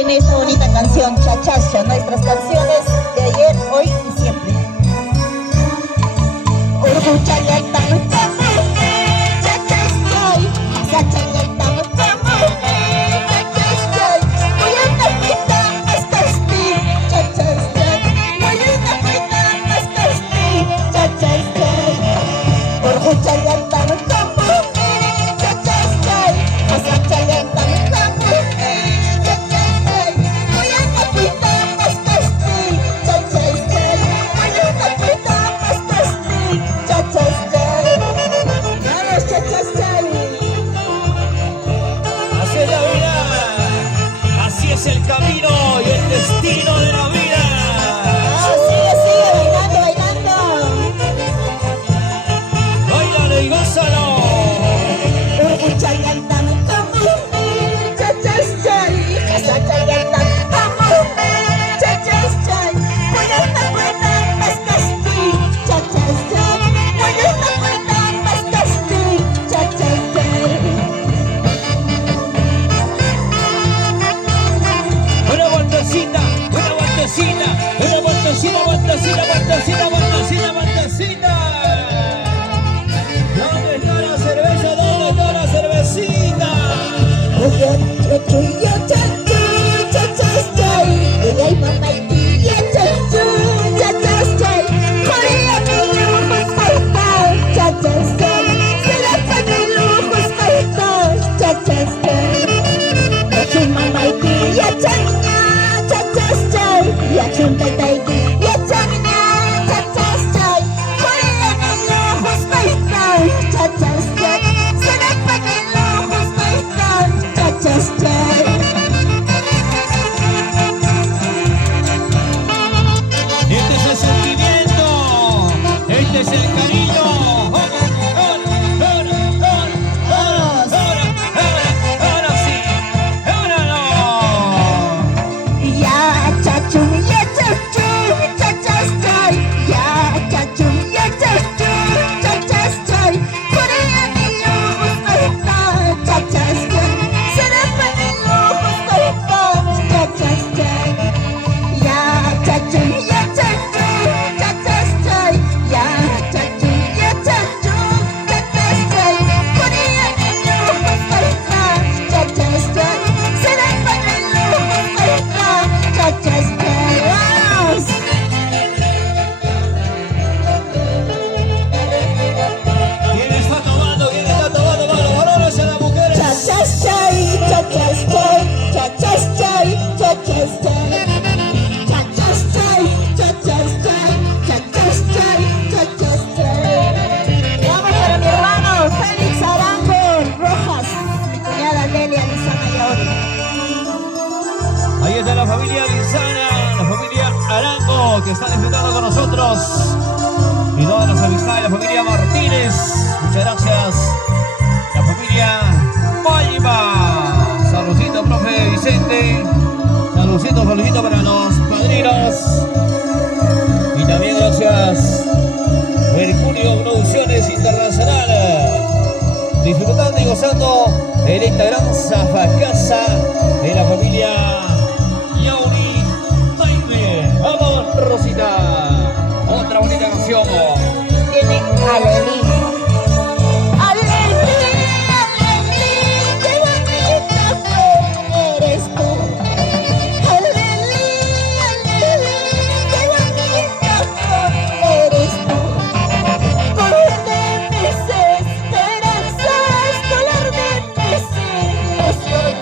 en esta bonita canción, Chachacha, nuestras canciones de ayer, hoy y siempre. Es el camino y el destino de la vida. Sigue bailando, bailando. Báilalo y gózalo. Vueltecita. ¿Dónde está la cerveza? ¿Dónde está la cervecita? Este es el sentimiento, este es el cariño. Ahora sí, ahora no. Ya, chachu, ya, chachu, chachastoy. Ya, chachu, ya, chachu, chachastoy. Por ella mi ojos cortos, chachastoy. Será para mi ojos cortos, chachastoy. Ya, chachu, ya, chachu, chachastoy. Ya, chachu, ya, chachu, chachastoy. Por ella mi ojos cortos, chachastoy. Será para mi ojos cortos, chachastoy. ¿Quién está tomando? ¿Quién está tomando? Valores a las mujeres. Chachastoy, chachastoy, chachastoy, chachastoy. Chachastoy, chachastoy, chachastoy, chachastoy. Vamos para mi hermano Félix Arango Rojas, mi cuñada Delia Lizana Yauri. Ahí está la familia Lizana, la familia Arango, que está disfrutando con nosotros. Y todas las amistades, la familia Martínez, muchas gracias. La familia Palma, saludcito, profe Vicente. Saludcito para los padrinos. Y también gracias Mercurio Producciones Internacional. Disfrutando y gozando de esta gran zafacasa de la familia Yauri Taime. Vamos, Rosita. Otra bonita canción. Tiene Alelí. Alelí, Alelí, qué bonita eres tú. Alelí, Alelí, qué bonita eres tú. Color de mis esperanzas, color de mis ilusiones.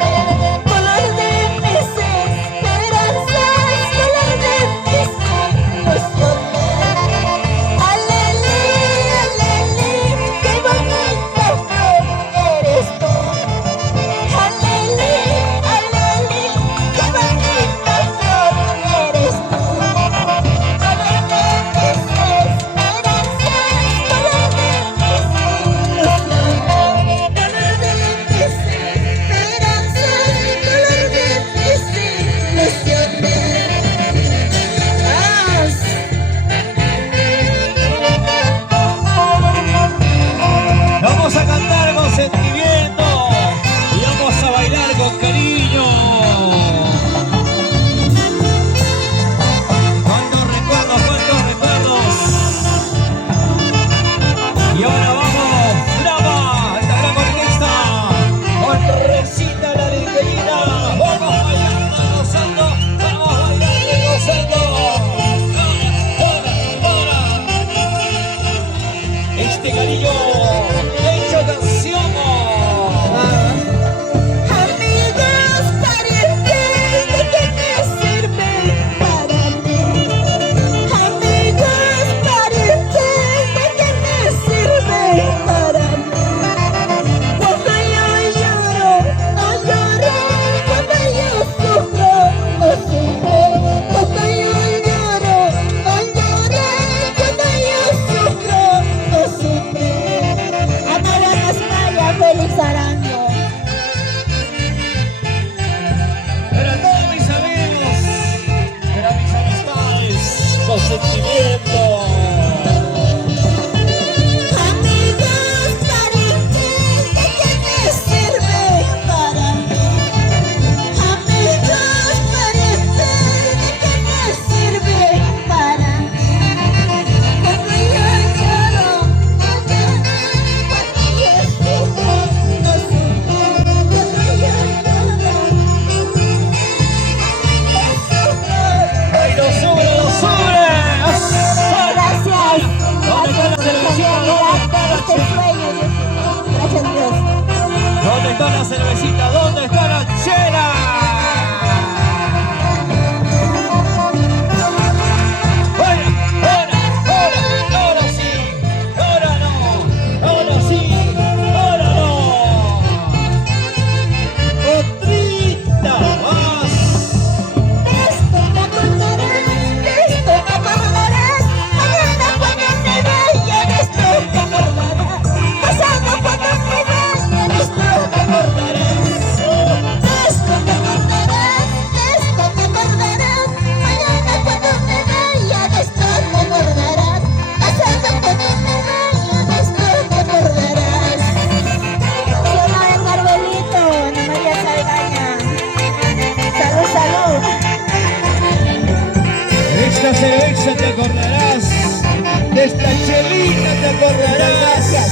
De esta chelita te acordarás. Gracias,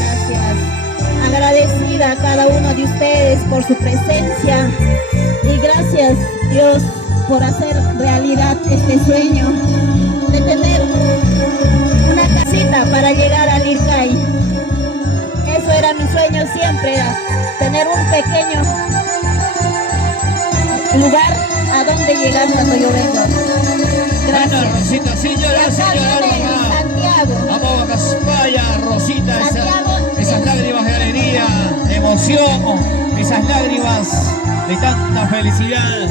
gracias. Agradecida a cada uno de ustedes por su presencia y gracias Dios por hacer realidad este sueño de tener una casita para llegar al Ircay. Eso era mi sueño siempre, era tener un pequeño lugar a donde llegar cuando yo vengo. Gracias. Rosita, sin llorar, sin llorar, mamá. Santiago. Vamos a Caspaya, Rosita, Santiago, esas lágrimas de alegría, de emoción, esas lágrimas de tanta felicidad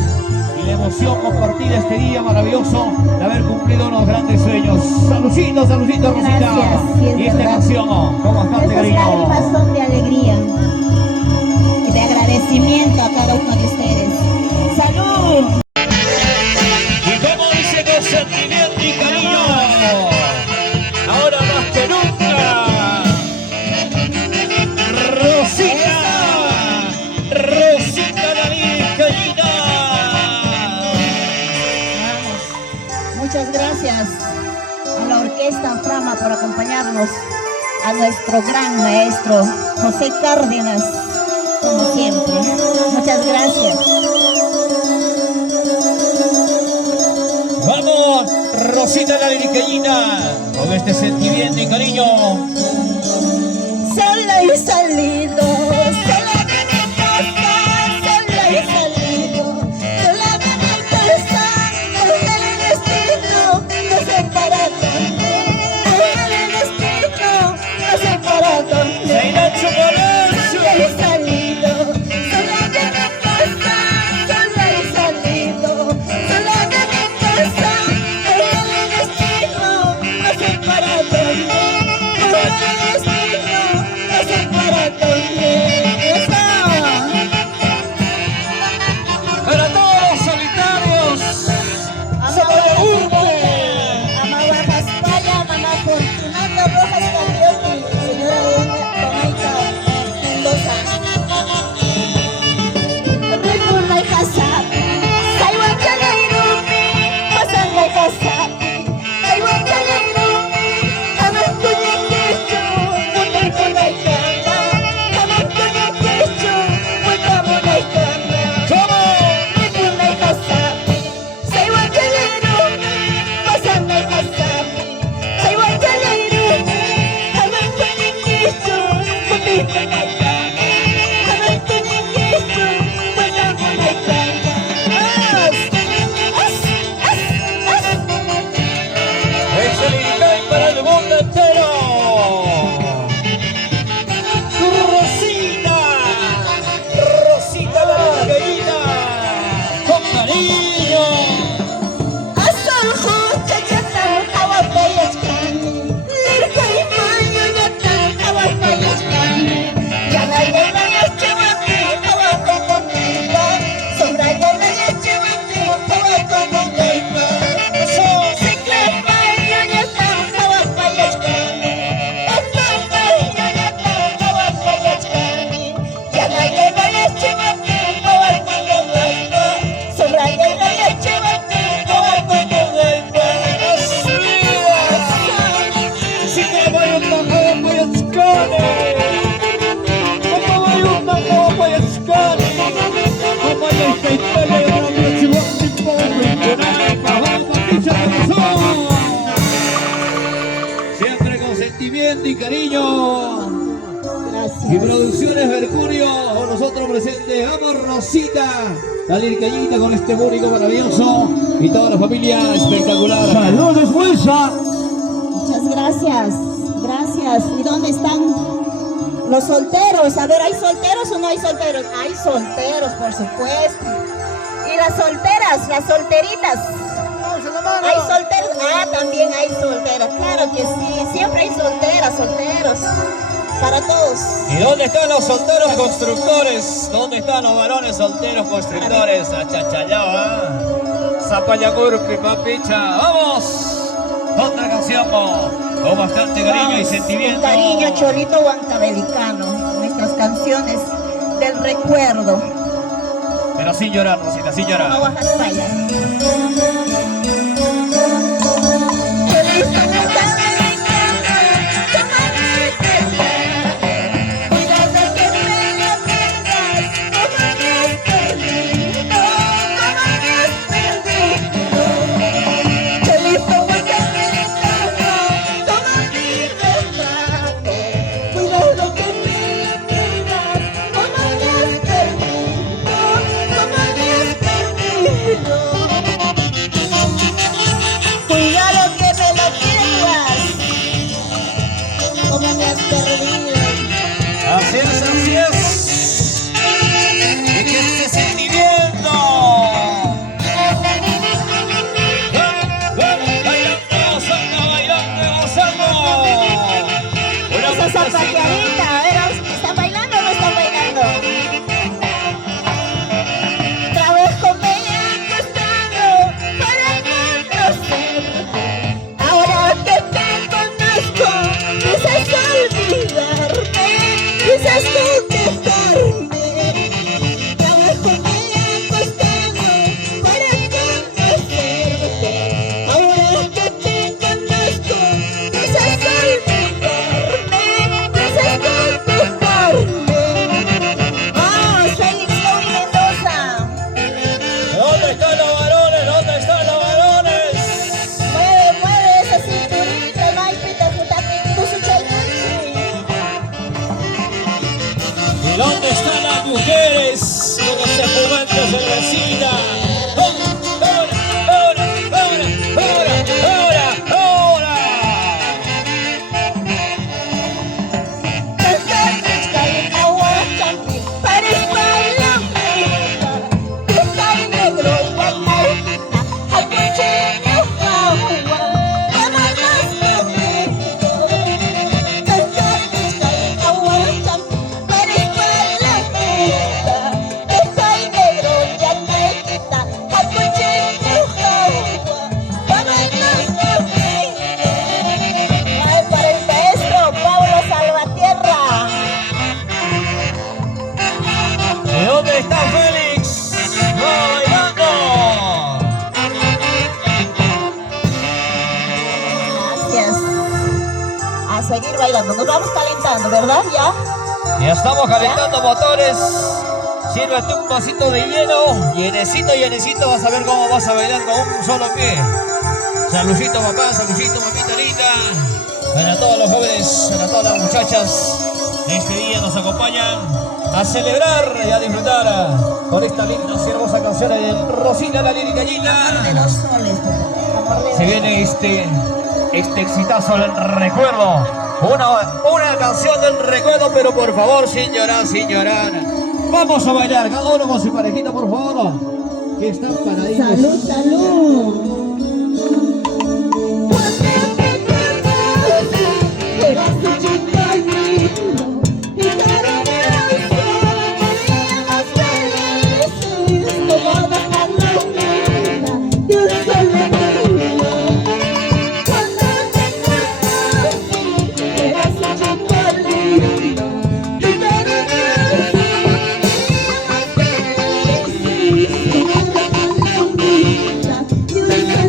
y la emoción compartida este día maravilloso de haber cumplido unos grandes sueños. Saludcito, saludcito, Rosita. Gracias, sí, es y esta verdad. canción, con bastante Estas cariño. lágrimas son de alegría y de agradecimiento a cada uno de ustedes. ¡Salud! Y como dice con sentimiento y cariño, ahora más que nunca, Rosita, Rosita la Virgenita. Muchas gracias a la Orquesta Frama por acompañarnos, a nuestro gran maestro José Cárdenas, como siempre. Muchas gracias. Vamos, Rosita la Virgenita, con este sentimiento y cariño. Sola he salido, sola de mi casa, sola he salido, sola de mi casa, con el destino no sé para dónde, con el destino no sé para dónde. Seinacho Palacio. Sola he salido, sola de mi casa, sola he salido, sola de mi casa, con el destino no sé para dónde, con el destino no sé para dónde. ¡Eso! Para todos los solitarios, Amaba Urbe, amaba Caspaya, mamá Fortunata Rojas Campeón y señora Donaita Mendoza. Rekunay Hasap, Saiwan Chalairumi, Pasanay Hasap, Saiwan Chalairumi, Aman Kunyakishu, Munay Kunay Kama, Aman Kunyakishu, Munay Munay Kama. Rekunay Hasap, Saiwan Chalairumi, Pasanay Hasap, Saiwan Chalairumi, Aman Kunyakishu, Munay Kunay Kama, Aman Kunyakishu, Munay Munay Kama. es el Ircay para el mundo entero. Rosita, Rosita la Virgenita, con cariño. Asal hocha jatan hawapayachkani, lirkay mayo jatan hawapayachkani. Yanay yayachiwati hawapakonaypa, sobray yayachiwati hawapakonaypa. Siklet mayo jatan hawapayachkani, tatay mayo jatan hawapayachkani. Yanay yayachiwati hawapakonaypa, sobray yayachiwati hawapakonaypa. Si que mayutang hawapayachkani, como mayutang hawapayachkani, como mayutang siempre con sentimiento y cariño. Y Gracias. Producciones Mercurio, con nosotros presentes. Vamos, Rosita, la Virgenita, con este público maravilloso y toda la familia espectacular. ¡Saludos, Wilsa! Muchas gracias, gracias. ¿Y dónde están los solteros? A ver, ¿hay solteros o no hay solteros? Hay solteros, por supuesto. ¿Y las solteras, las solteritas? ¿Hay solteros? Ah, también hay solteras. Claro que sí, siempre hay solteras, solteros. Para todos. ¿Y dónde están los solteros constructores? ¿Dónde están los varones solteros constructores? Achachayao, Zapayagurpi, papicha. ¡Vamos! Otra canción con bastante cariño y Vamos, sentimiento. con cariño, Cholito Huancabelicano. Nuestras canciones del recuerdo. Pero sin llorar, Rosita, sin llorar. Cholito Huancabelicano. Cuidado que me lo pierdas, como me has perdido. Así es, así es. Y que este sentimiento. Bailando, gozando. Esa zapateadita, a ver, ¿están bailando o no están bailando? Trabajo me ha costado para conocerte. Ahora que te conozco, dices olvidarme, dices contestarme. Trabajo me ha costado para conocerte. Ahora que te conozco, dices olvidarme, dices contestarme. ¡Oh, Félix Lori Mendoza! ¿Dónde están los varones? ¿Dónde están los varones? Mueve, mueve esa cinturita, Maipita, Jutaki, Kusuchayuchi. ¿Y dónde están las mujeres? Con los espumantes cervecita. ¡Ahora! Para el maestro Pablo Salvatierra. ¿De dónde está Félix? ¡Va bailando! Gracias. A seguir bailando. Nos vamos calentando, ¿verdad? ¿Ya? Ya estamos calentando motores. Sírvete un vasito de hielo. Llenecito, vas a ver cómo vas a bailar con un solo pie. Saludcito papá, saludcito mamita linda. Para todos los jóvenes, para todas las muchachas, este día nos acompañan a celebrar y a disfrutar con esta linda y hermosa canción de Rosina la lírica Amor de linda. los soles, amor de Se viene este exitazo del recuerdo. Una canción del recuerdo, pero por favor, sin llorar, sin llorar. Vamos a bailar, cada uno con su parejita, por favor. Que están paraditos. Salud, salud. Eras un chico lindo y cariñoso, vivíamos felices como bajar la luna de un sol de mayo. Cuando te conocí, eras un chico lindo y cariñoso, vivíamos felices como bajar la luna de un sol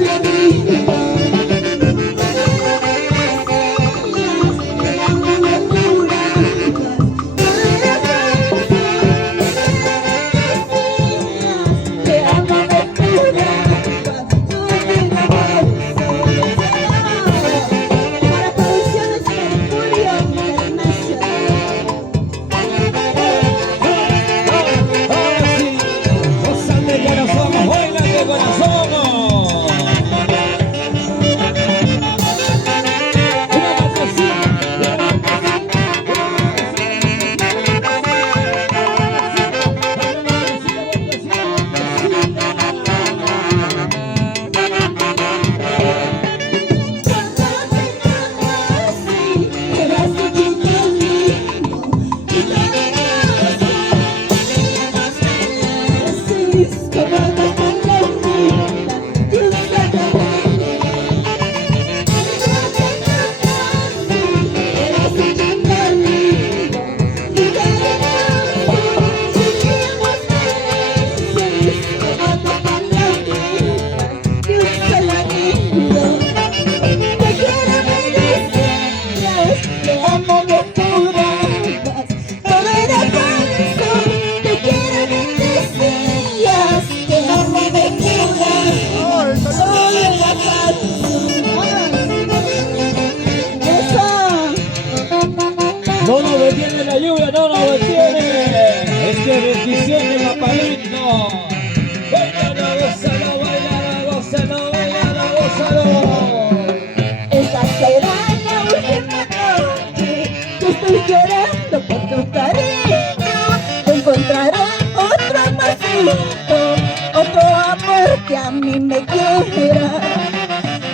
que a mí me quiera.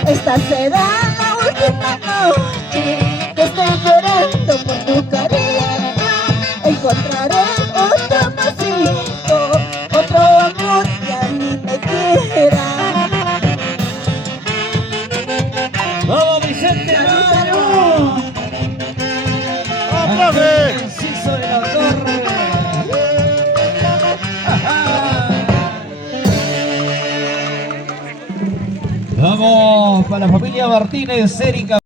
Esta será la última noche que estoy llorando por tu cariño. Encontraré otro amorcito, otro amor que a mí me quiera. ¡Vamos, Vicente! ¡Salud! ¡Otra vez! Inciso de la Torre. Vamos para la familia Martínez, Erika.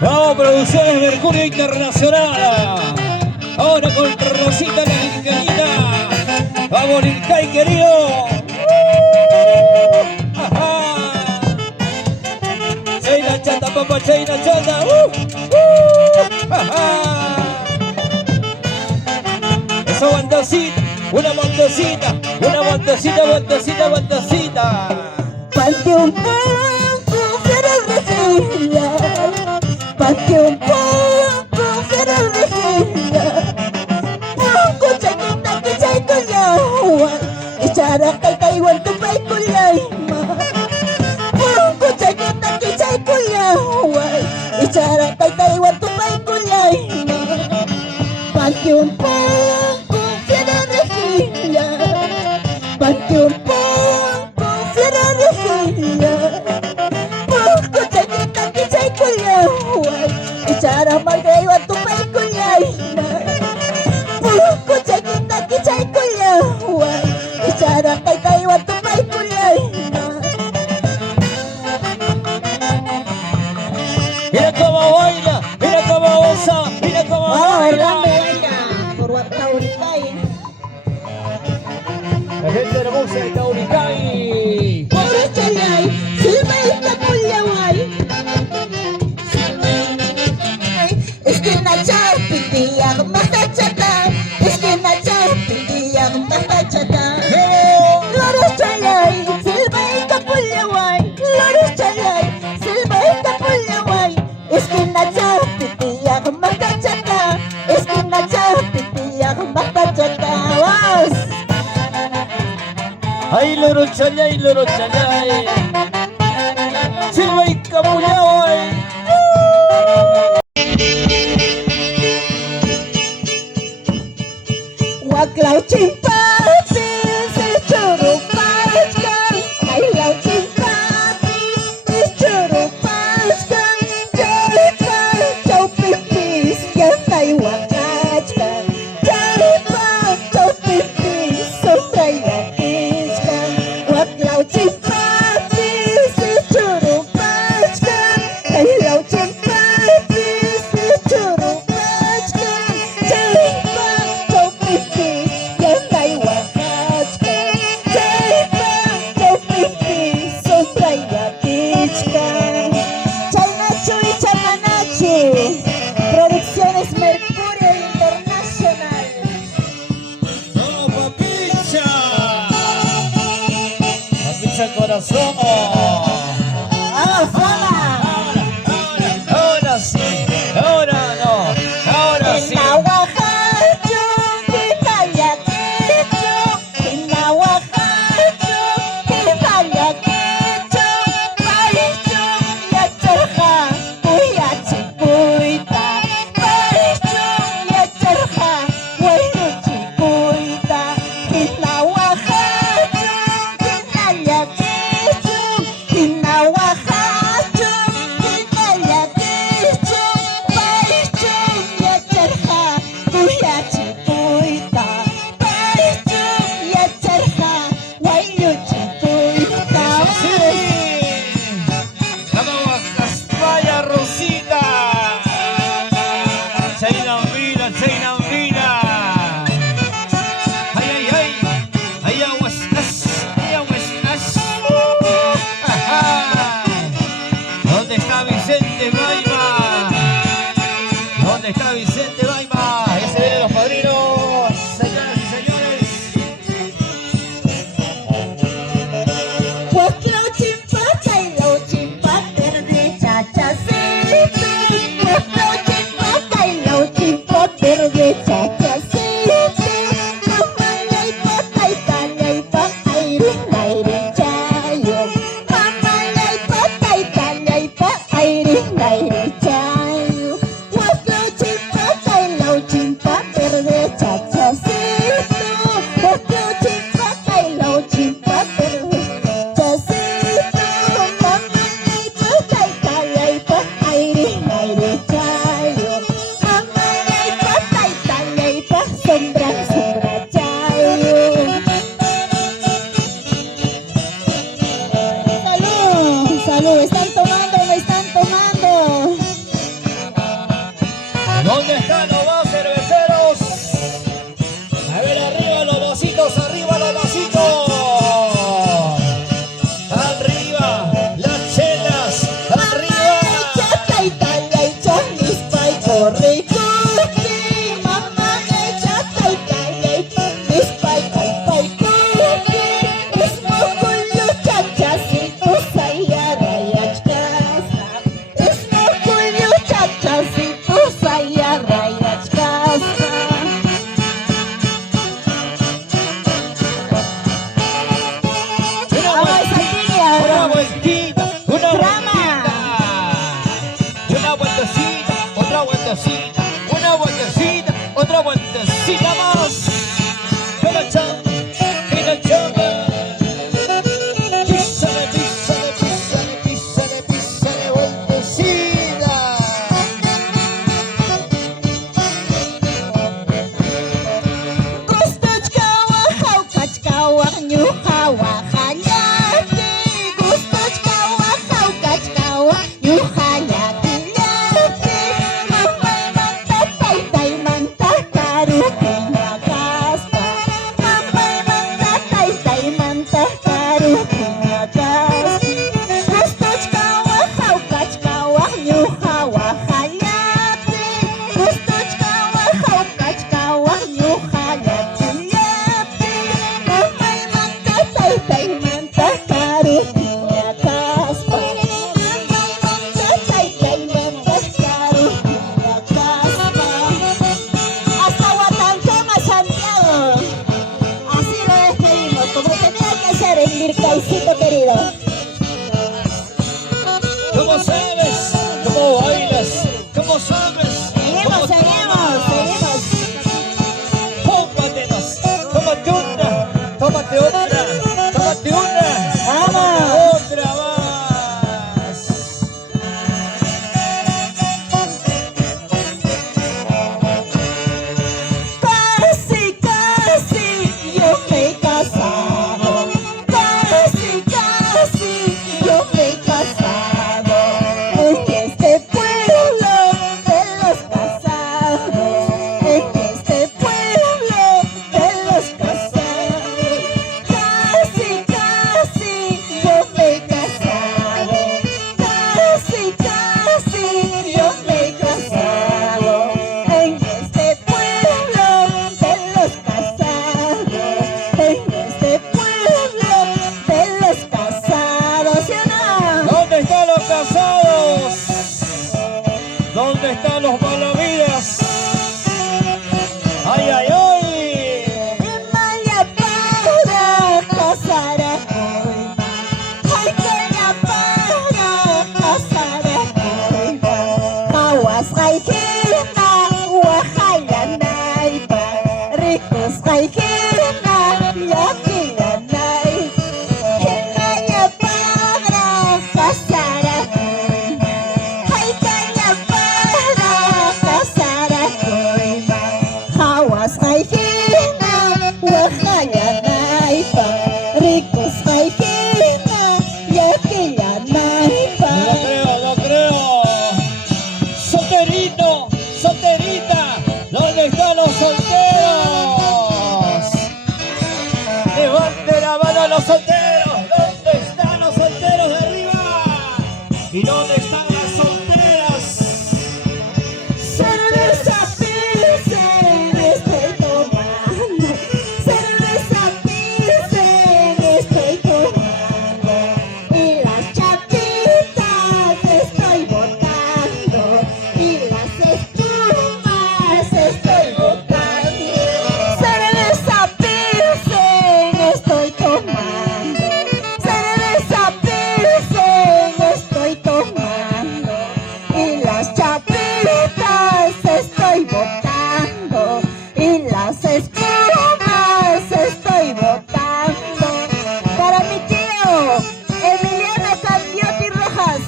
Vamos, Producciones Mercurio Internacional. Ahora con Rosita la Lilcañita. Vamos, Lilcay querido. Ajá. Cheina chata, papá, Cheina chata. Ajá. Esa bandacita, una bandacita, una bandacita, bandacita, bandacita. Parte un poco, pero regila. Parte un poco, pero regila. Poco chaquita que chay con yawa. Echara kay Taiwan tu pay kulaima. Poco chaquita que chay con yawa. Echara kay Taiwan tu pay kulaima. Parte un poco, pero regila. Parte un poco, pero regila. Poco chaquita que chay con yawa. Echara magaiwa tu pay kulaima. Poco chaquita que chay con yawa. Echara kay Taiwan tu pay kulaima. Mira cómo baila, mira cómo goza, mira cómo Vamos baila. bailando ella por Huacauricay. La gente hermosa de Tauricay. Por Chalay, Silva y Capulaway. Es que na chapitiyak matachata. Es que na chapitiyak matachata. Loro Chalay, Silva y Capulaway. Loro Chalay, Silva y Capulaway. Es que na chapitiyak matachata. Es que na chapitiyak matachata. ¡Vamos! Ay, loro chalay, loro chalay. Silva y Capulaway. Waklau chimpapi, si churupaskan. Ailau chimpapi, si churupaskan. Jaipan, chau pipis, yantai wakachkan. Jaipan, chau pipis, sontrai wakiskan. Waklau chimpapi, si churupaskan. Ailau chimpapi, si churupaskan. Jaipan, chau pipis, yantai wakachkan. Jaipan, chau pipis, sontrai wakiskan. Chaynachu y Chamanachu, Producciones Mercurio Internacional. ¡No, papicha! Papicha corazón. ¡Vamos, Fama! Ahora sí, ahora no, ahora sí. Inahuacacho, Quitayaquecho, Inahuacacho, Quitayaquecho, Paicho, Yacharja, Puyachipuita, Paicho, Yacharja, Huayuchipuita, Inahuacacho, Quitayaquecho, está Vicente Baima? ¿Dónde está Vicente Baima? Ese de los padrinos, señoras y señores. Pues lo chimpata y lo chimpata de chachacito. Pues lo chimpata y lo chimpata de chachacito. Mamá y pata y talla y pata y rinda y chayo. Mamá y pata y talla y pata y rinda y chayo. Pues lo chimpata y lo chimpata de chachacito. Pues lo chimpata y lo chimpata de chachacito. Mamá y pata y talla y pata y rinda y chayo. Mamá y pata y talla y pata sombra chayo. Salud, salud, están tomando, no están tomando. ¿Dónde están los más cerveceros? A ver, arriba los vasitos, arriba los vasitos. Arriba las chelas, arriba. Chata y talla y chanis pay corre corre. Mamá y chata y talla y chanis pay corre. Es moculo chachacitos ay arrayach casa. Es moculo chachacitos ay arrayach casa. Vamos, Sandía. Una vueltita, una Drama. vueltita. Una vueltecita, otra vueltecita. las solteras. Cerveza Pilsen estoy tomando, cerveza Pilsen estoy tomando, y las chapitas estoy botando, y las espumas estoy botando. Cerveza Pilsen estoy tomando, cerveza Pilsen estoy tomando, y las chapitas estoy botando, y las espumas estoy botando. Para mi tío Emiliano Campiotti Rojas.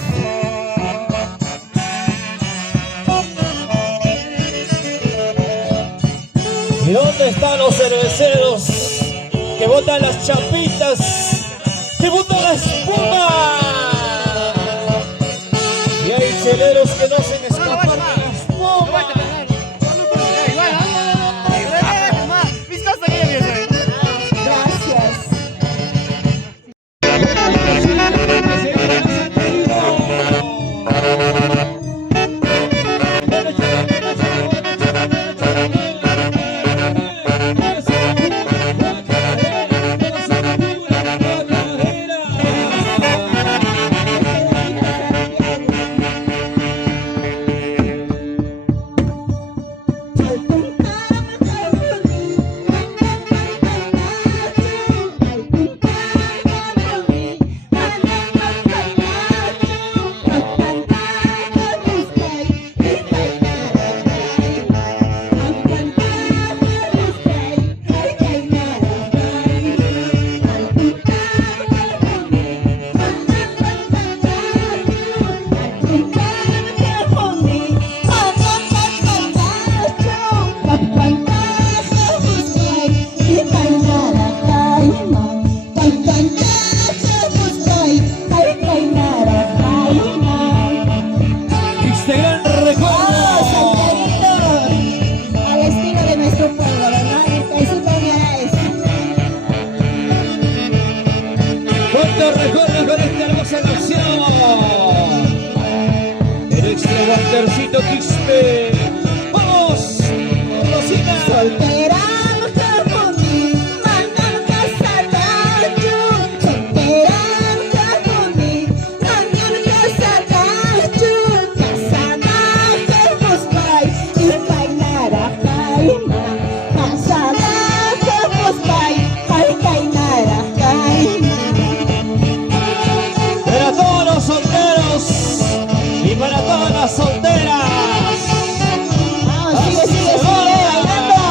¿Y dónde están los cerveceros que botan las chapitas, que botan la espuma? Y hay cheleros que no se escapan de la espuma. Gracias. Este gran recuerdo. Al estilo de nuestro pueblo, ¿verdad? Eso también es. ¿Cuántos recuerdos con esta hermosa canción? El extra Waltercito Quispe. ¡Vamos! ¡Rosina! Soltera mujer por mí, mañana casada yo. Soltera mujer por mí, mañana casada yo. Casada que buscai y cainara caima. Casada que buscai y cainara caima. Para todos los solteros y para todas las solteras. Vamos, sigue, sigue, sigue bailando.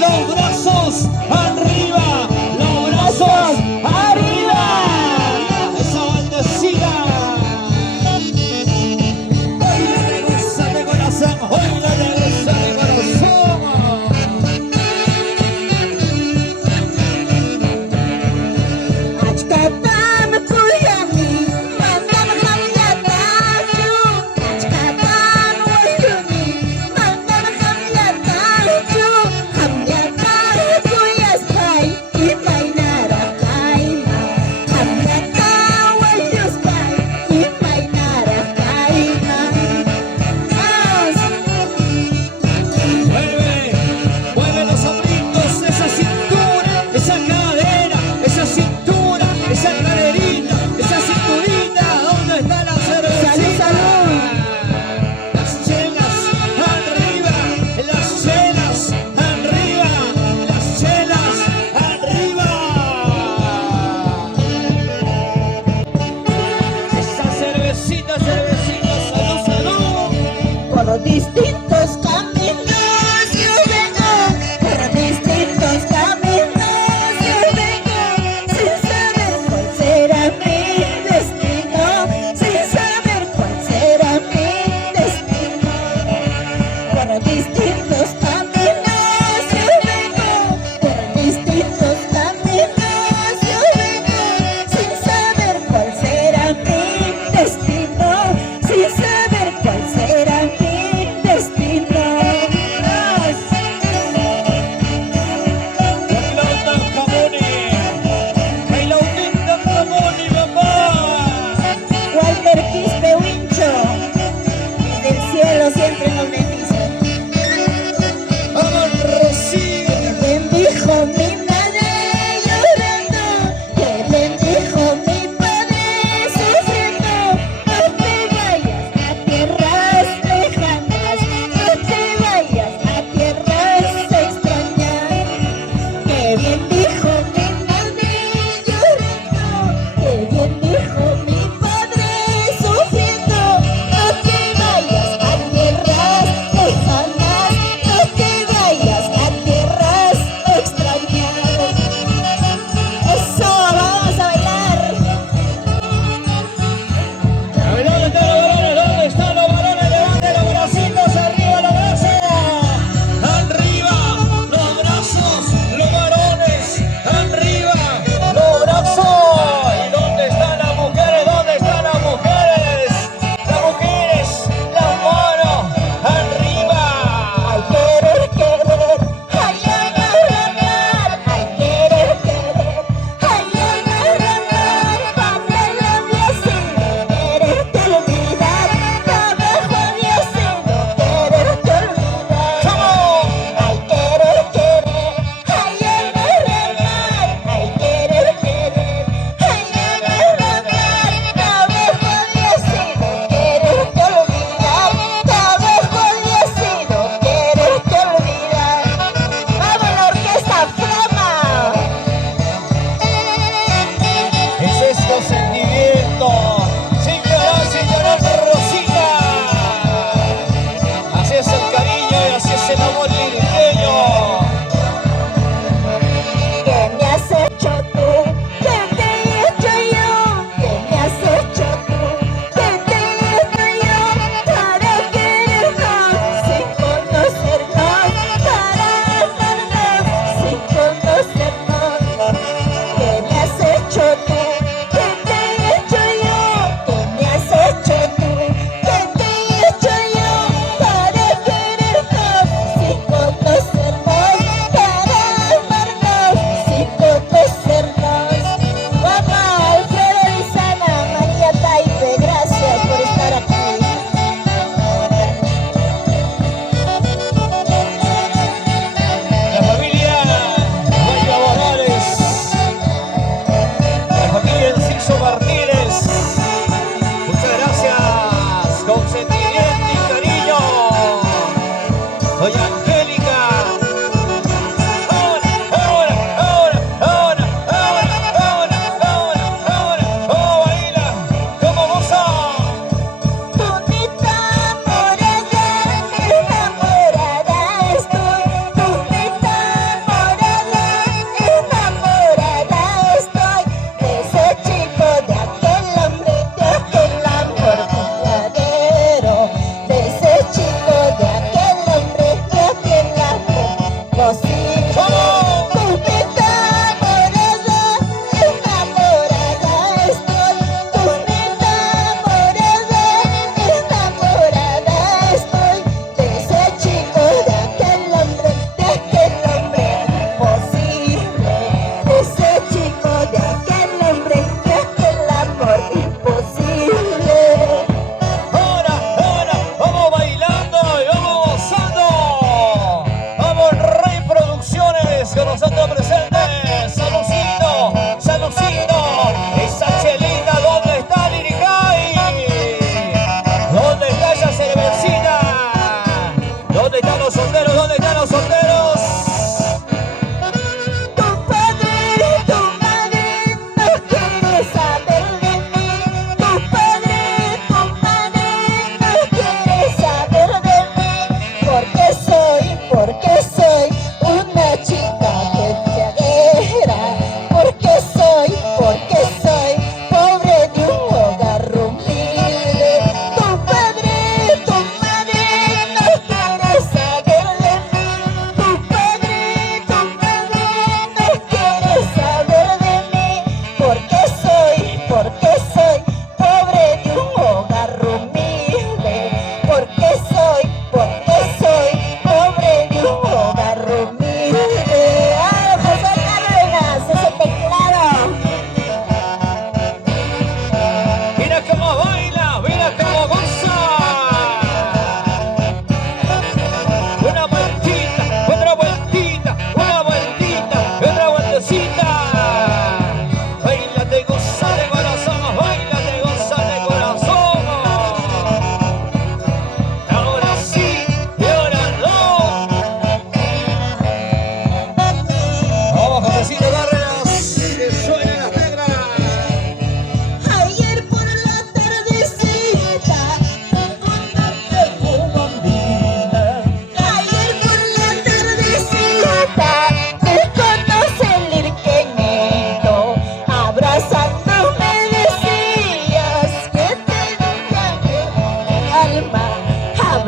Los brazos arriba, los brazos arriba. Esa bendecida. Hoy le gusta de corazón, hoy le gusta de corazón. Achkatame kuyami, manam hamyata ju. Luis Pehuincho, del cielo siempre nos bendice. ¡Vamos, Rocío! Que bendijo mi madre llorando, que bendijo mi padre sufriendo. No te vayas a tierras lejanas, no te vayas a tierras extrañas. Que bien dijo mi madre llorando, que bien dijo mi padre sufriendo.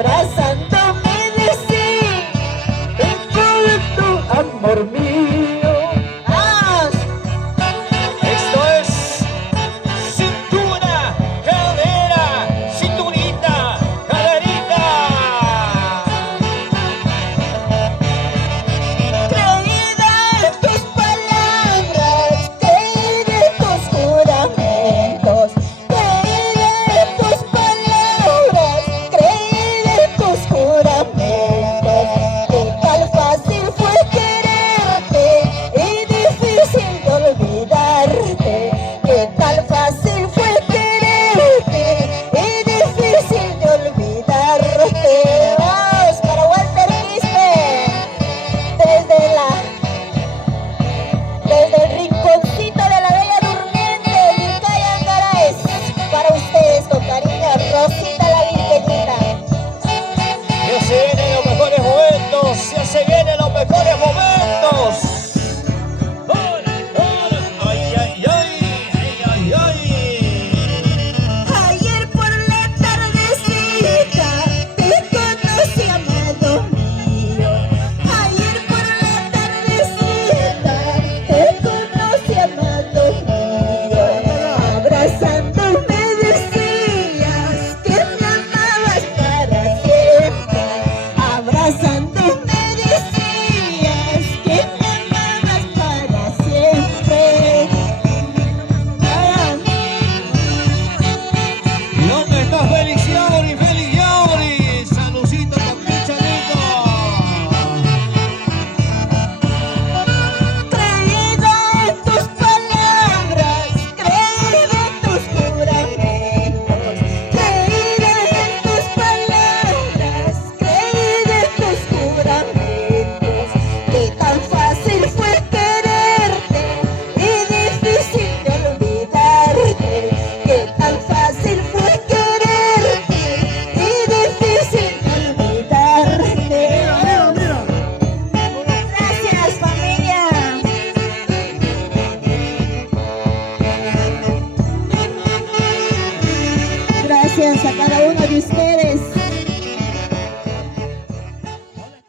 abraza.